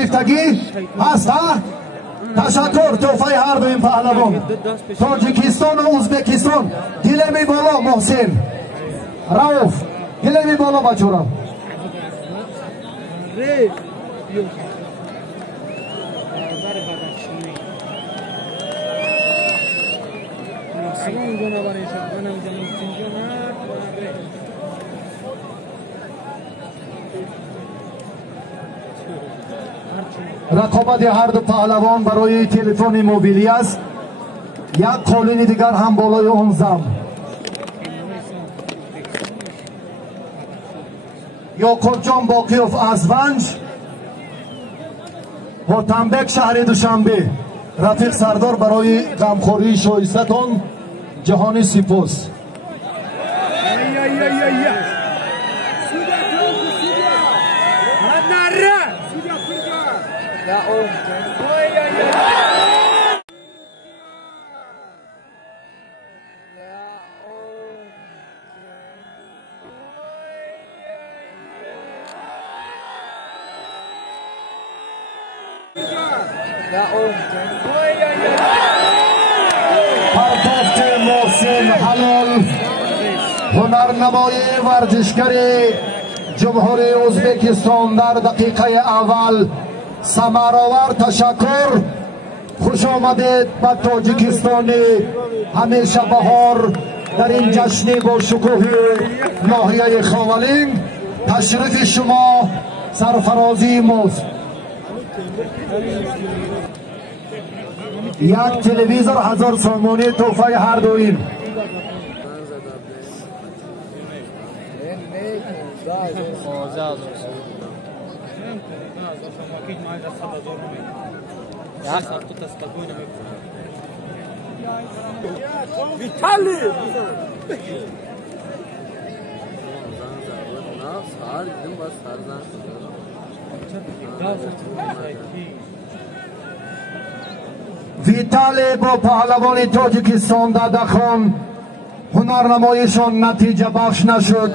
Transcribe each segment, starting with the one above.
گرفتگی هست ها؟ تشکر توفای هر دو این پهلوان. تاجیکستان و ازبکستان گلمی بالا محسن رؤوف گلمی بالا بچورا رقابت هر دو پهلوان برای تلفن موبیلی است. یک قالین دیگر هم بالای اون زم. یاکوب جان باقیوف از ونج، هوتنبک شهر دوشنبه، رفیق سردار برای غمخوری شایستتان جهانی سپاس. پرتافت محسن حلال هنرنمای ورزشگری جمهوری ازبکستان در دقیقه اول ثمرآور. تشکر. خوش آمدید به تاجیکستان همیشه بهار در این جشن با شکوه ناحیه خاولینگ. تشریف شما سرفرازی ماست. یک تلویزور 1000 سامانی توفای هر دو این. ویتالی با پهلوان تاجیکستان دادخان هنرنمایشان نتیجه بخش نشد،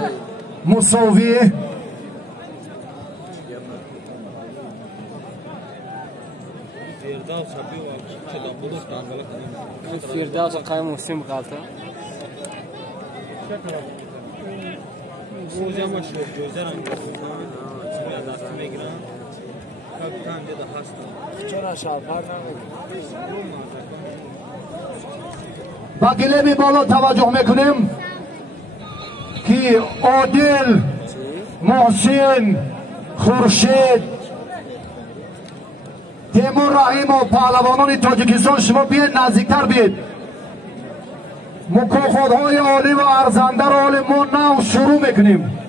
مساوی. فردوس قایم مسلم غلطه با گلمی بالا توجه میکنیم که عادل، محسن، خورشید، تیمور رحیم و پهلوانان تاجیکستان شما بیاید نزدیکتر بیاید. مکافات های عالی و ارزنده را حال ما نو شروع میکنیم.